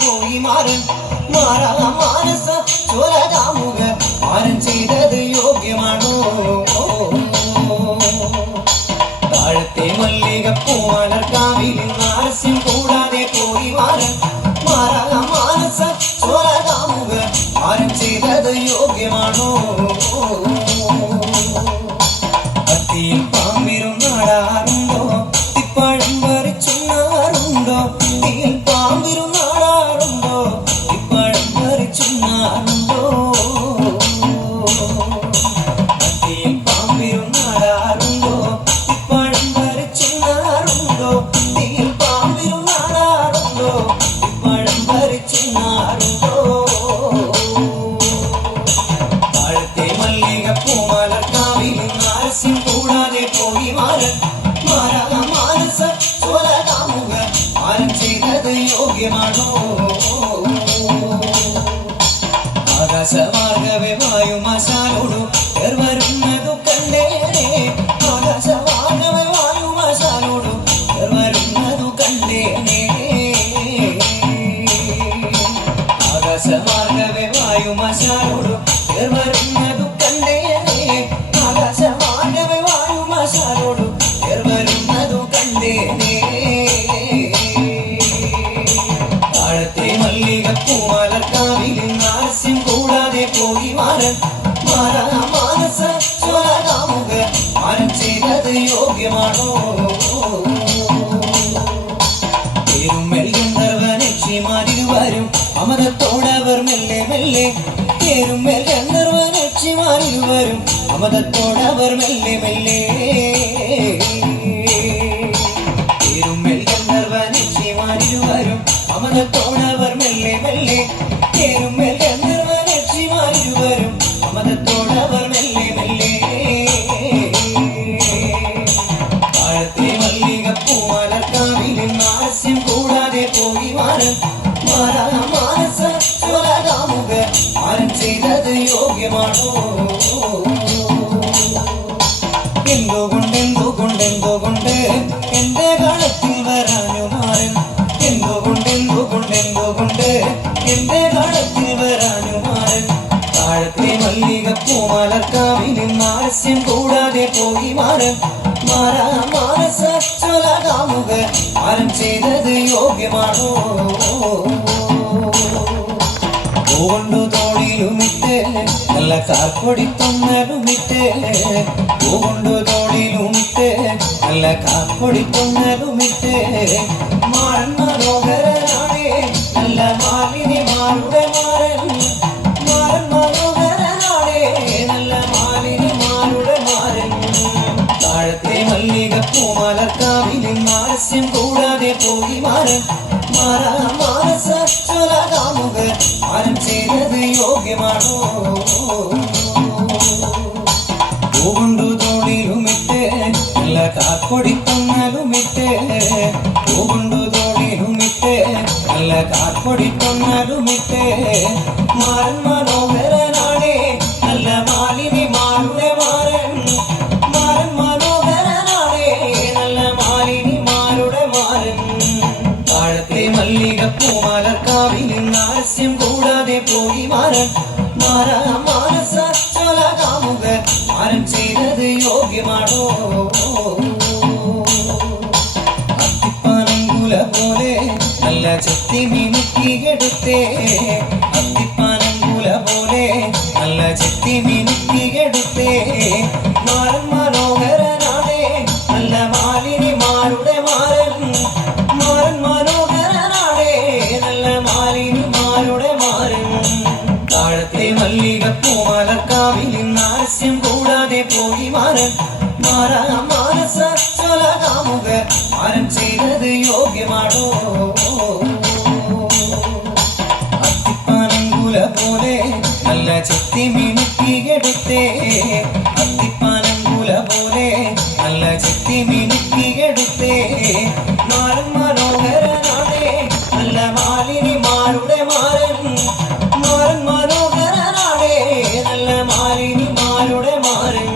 പോയി മാറൻ മാറാ മാനസ ചോരകാമുക മാരൻ ചെയ്തത് യോഗ്യമാണോ താഴത്തെ മല്ലികപ്പൂ മലർക്കാവിൽ ആലസ്യം കൂടാതെ പോയി മാറൻ മാറാ മാനസ ചോരകാമുക മാരൻ ചെയ്തത് യോഗ്യമാണോ അത്തിയിൽ പാമ്പിരുന്നാടാറുണ്ടോ തിപ്പഴം പറിച്ചുണ്ണാറുണ്ടോ തീയിൽ പാമ്പിരുന്നാടാറുണ്ടോ തിപ്പഴം പറിച്ചുണ്ണാറുണ്ടോ അത്തിയിൽ പാമ്പിരുന്നാടാറുണ്ടോ തിപ്പഴം പറിച്ചുണ്ണാറുണ്ടോ തീയിൽ പാമ്പിരുന്നാടാറുണ്ടോ തിപ്പഴം പറിച്ചുണ്ണാറുണ്ടോ താഴത്തെ മല്ലികപ്പൂ മലർക്കാവിൽ ആലസ്യം കൂടാതെ പോയി മാറൻ മാറാ മാനസ ചോരകാമുക മാരൻ ചെയ്തത് യോഗ്യമാണോ ആകാശമാർഗവേ വായുമാശാലോടു വരുന്നതു കണ്ടേനെ ആകാശമാർഗവേ വായുമാശാലോടു വരുന്നതു കണ്ടേനെ ആകാശമാർഗവേ വായുമാശാലോടു വരുന്നതു കണ്ടേനെ ആകാശമാർഗവേ വായുമാശാലോടു വരുന്നതു കണ്ടേനെ താഴത്തെ മല്ലികപ്പൂ മലർക്കാവിൽ ആലസ്യം കൂടാതെ പോയി മാറൻ മാറാ മാനസ ചോരകാമുക മാരൻ ചെയ്തത് യോഗ്യമാണോ തേരുമ്മൽ ഗന്ധർവനക്ഷിമാരിരുവരും അമതത്തോടവർ മെല്ലെ മെല്ലെ തേരുമ്മൽ ഗന്ധർവനക്ഷിമാരിരുവരും അമതത്തോടവർ മെല്ലെ മെല്ലെ തേരുമ്മൽ ഗന്ധർവനക്ഷിമാരിരുവരും അമതത്തോടവർ മെല്ലെ മെല്ലെ തേരുമ്മൽ ഗന്ധർവനക്ഷിമാരിരുവരും അമതത്തോടവർ മെല്ലെ മെല്ലെ താഴത്തെ മല്ലികപ്പൂ മലർക്കാവിൽ ആലസ്യം കൂടാതെ പോയി മാറൻ മാറാ മാനസ ചോരകാമുക മാരൻ ചെയ്തത് യോഗ്യമാണോ എന്തുകൊണ്ട് എന്റെ കളത്തിൽ വരാനു മാറൻ എന്തുകൊണ്ട് എന്റെ കളത്തിൽ വരാനു മാറൻ താഴത്തെ മല്ലികപ്പൂ മലർക്കാവിൽ ആലസ്യം കൂടാതെ പോയി മാറൻ മാറാ മാനസ ചോരകാമുക മാരൻ ചെയ്തത് യോഗ്യമാണോ പൂകൊണ്ടു തോളിലുമിട്ട് നല്ല കാർപ്പൊടിത്തൊന്നലുമിട്ട് പൂകൊണ്ടു തോളിലുമിട്ട് നല്ല കാർപ്പൊടിത്തൊന്നലുമിട്ട് മാറൻ മനോഹരനാണേ നല്ല മാലിനിമാരുടെ മാരൻ മാറൻ മനോഹരനാണേ നല്ല മാലിനിമാരുടെ മാരൻ താഴത്തെ മല്ലികപ്പൂ മലർക്കാവിൽ ആലസ്യം കൂടാതെ പോയി മാറൻ മാറാ മാനസ ചോരകാമുക മാരൻ ചെയ്തത് യോഗ്യമാണോ പൂകൊണ്ടു തോളിലുമിട്ട് നല്ല കാർപ്പൊടിത്തൊന്നലുമിട്ട് പൂകൊണ്ടു തോളിലുമിട്ട് നല്ല കാർപ്പൊടിത്തൊന്നലുമിട്ട് മാരൻ മനോഹരനാണേ നല്ല മാലിനിമാരുടെ മാരൻ മാരൻ മനോഹരനാണേ നല്ല മാലിനിമാരുടെ മാരൻ താഴത്തെ മല്ലികപ്പൂ മലർക്കാവിൽ ആലസ്യം കൂടാതെ പോയി മാറൻ മാറാ മാനസ ചോരകാമുക മാരൻ ചെയ്തത് യോഗ്യമാണോ അത്തിപ്പാനങ്കുല പോലെ നല്ല ചെത്തി മിനുക്കിയെടുത്തേ അത്തിപ്പാനങ്കുല പോലെ നല്ല ചെത്തി മിനുക്കിയെടുത്തേ മാരൻ മനോഹരനാണേ നല്ല മാലിനിമാരുടെ മാരൻ മാരൻ മനോഹരനാണേ നല്ല മാലിനിമാരുടെ മാരൻ താഴത്തെ മല്ലികപ്പൂ മലർക്കാവിൽ ആലസ്യം കൂടാതെ പോയി മാറൻ മാറാ മാനസ ചോരകാമുക മാരൻ ചെയ്തത് യോഗ്യമാണോ അത്തിപ്പാനങ്കുല പോലെ നല്ല ചെത്തി മിനുക്കിയെടുത്തേ അത്തിപ്പാനങ്കുല പോലെ നല്ല ചെത്തി മിനുക്കിയെടുത്തേ മാരൻ മനോഹരനാണേ നല്ല മാലിനിമാരുടെ മാരൻ മാരൻ മനോഹരനാണേ നല്ല മാലിനിമാരുടെ മാരൻ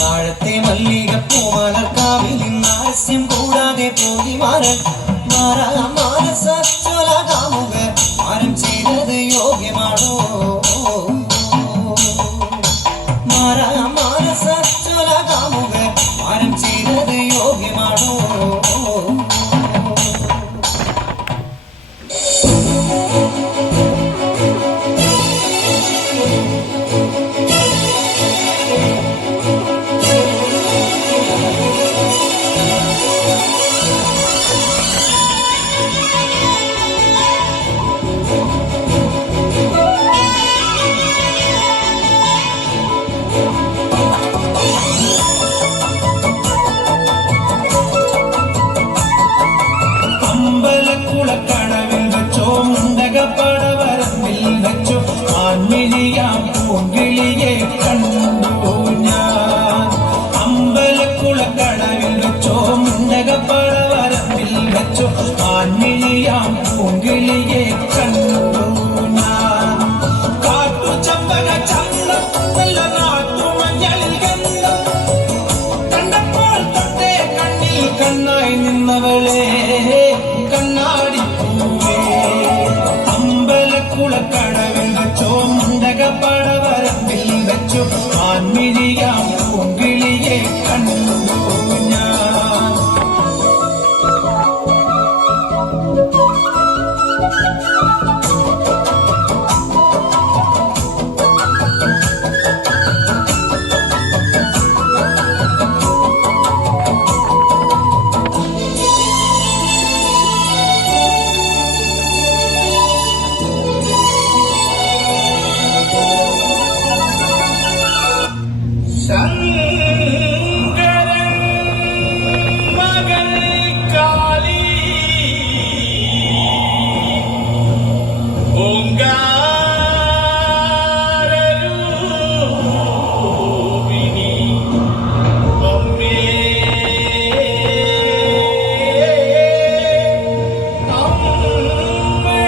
താഴത്തെ മല്ലികപ്പൂ മലർക്കാവിൽ ആലസ്യം കൂടാതെ പോയി മാറൻ മാറാ മാനസ ചോരകാമുക പൊൻകിളിയെ കണ്ടു ഞാൻ. കാട്ടു ചമ്പക ചന്തം നല്ല നാട്ടുമഞ്ഞളിൽ ഗന്ധം കണ്ടപ്പോൾ തൊട്ടേ കണ്ണിൽ കണ്ണായി നിന്നവളെ കണ്ണാടിപ്പൂവേ. അമ്പലക്കുളക്കടവിൽ വെച്ചോ മുണ്ടകപ്പടവരമ്പിൽ വെച്ചു ആൺമിഴിയാം പൂങ്കിളിയെ കണ്ടു ഞാൻ. ശങ്കരൻ മകൾ കാളി ഓങ്കാരരൂപിണി അമ്മേ അമ്മേ.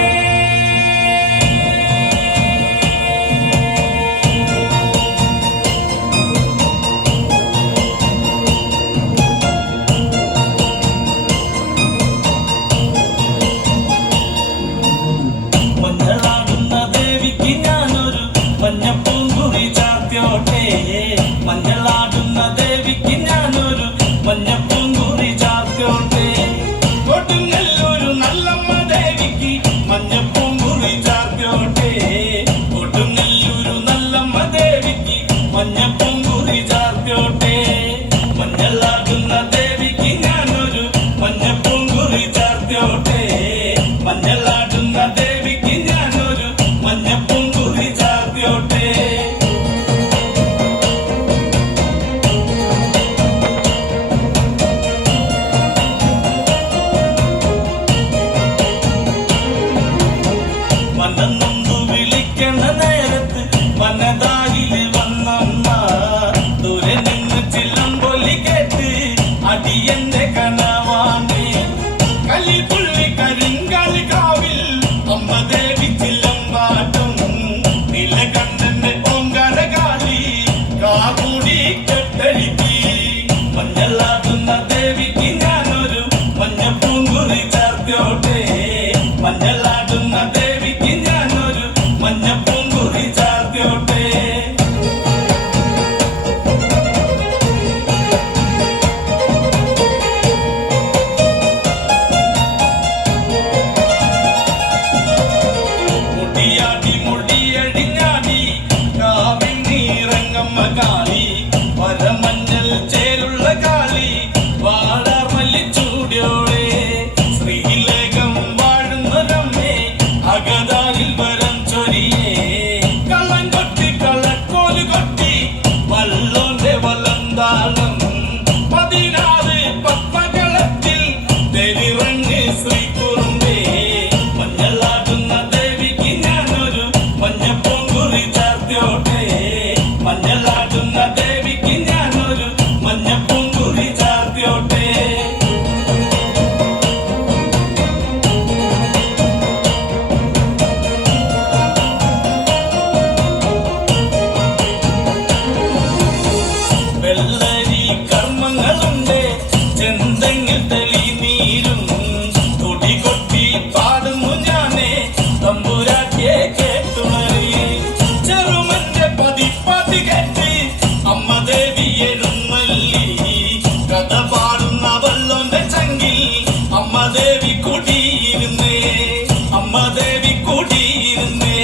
മഞ്ഞളാടുന്ന ദേവിക്ക് ഞാനൊരു മഞ്ഞപ്പൂങ്കുറി ചാർത്തിയോട്ടെ. മഞ്ഞളാടുന്ന ദേവിക്ക് ഞാനൊരു മഞ്ഞപ്പൂങ്കുറി ചാർത്തിയോട്ടെ. കൊടുങ്ങല്ലൂരു നല്ലമ്മ ദേവിക്ക് മഞ്ഞപ്പൂങ്കുറി ചാർത്തിയോട്ടെ. കൊടുങ്ങല്ലൂരു നല്ലമ്മ ദേവിക്ക് മഞ്ഞപ്പൂങ്കുറി ചാർത്തിയോട്ടെ. മഞ്ഞളാടുന്ന ദേവിക്ക് ഞാനൊരു മഞ്ഞപ്പൂങ്കുറി ചാർത്തിയോട്ടെ. മഞ്ഞളാടുന്ന ദേവിക്ക് ഞാനൊരു മഞ്ഞപ്പൂങ്കുറി ചാർത്തിയോട്ടെ. മനന്നൊന്നു വിളിക്കണ നേരത്ത് മനതാരില് വന്നമ്മ. ദൂരെ നിന്ന് ചില്ലമ്പൊലി കേട്ട് അടിയന്റെ കനവാണ്. കലിപുള്ളി കരിങ്കാലി കാവിൽ അമ്മ ദേവി ചില്ലമ്പാട്ടും. നിലകണ്ഠന്റെ ഓങ്കാരകാളി കാകൂടി കെട്ടഴിക്കി. മഞ്ഞളാടുന്ന ദേവിക്ക് ഞാനൊരു മഞ്ഞപ്പൂങ്കുറി ചാർത്തിയോട്ടെ. മഞ്ഞളാടുന്ന ദേവിക്ക് ഞാനൊരു മഞ്ഞപ്പൂങ്കുറി ചാർത്തിയോട്ടെ. മുടിയാടി മുടിയടിഞ്ഞാടി കാവിൽ നീറങ്ങമ്മ കാളി. വരമഞ്ഞൾ ചേലുള്ള കാളി വാടാമല്ലി ചൂടിയോളെ. ശ്രീലേഖം വാഴുന്നൊരമ്മേ അകതാരിൽ വരം ചൊരിയേ. കള്ളം കൊട്ടി കള്ളക്കോല് കൊട്ടി വല്ലോന്റെ വലന്താളം. 16 പത്മകളത്തിൽ തെളിറങ്ങ് ശ്രീകുറുമ്പേ. മഞ്ഞളാടുന്ന ദേവിക്ക് ഞാനൊരു മഞ്ഞപ്പൂങ്കുറി ചാർത്തിയോട്ടെ. മഞ്ഞളാടുന്ന ദേവിക്ക് ഞാനൊരു മഞ്ഞപ്പൂങ്കുറി ചാർത്തിയോട്ടെ. വെള്ളരി കർമ്മങ്ങളുണ്ട് ചെന്തെങ്ങിൽ തെളിനീരും. തുടി കൊട്ടി പാടുന്നു ഞാനേ തമ്പുരാട്ടിയെ കേട്ടുണരി. ചെറുമന്റെ പതിപ്പാതി കേട്ട് അമ്മ ദേവി എഴുന്നള്ളി. കഥ പാടുന്ന വല്ലോന്റെ ചങ്കിൽ അമ്മ ദേവി കുടിയിരുന്നേ. അമ്മ ദേവി കുടിയിരുന്നേ.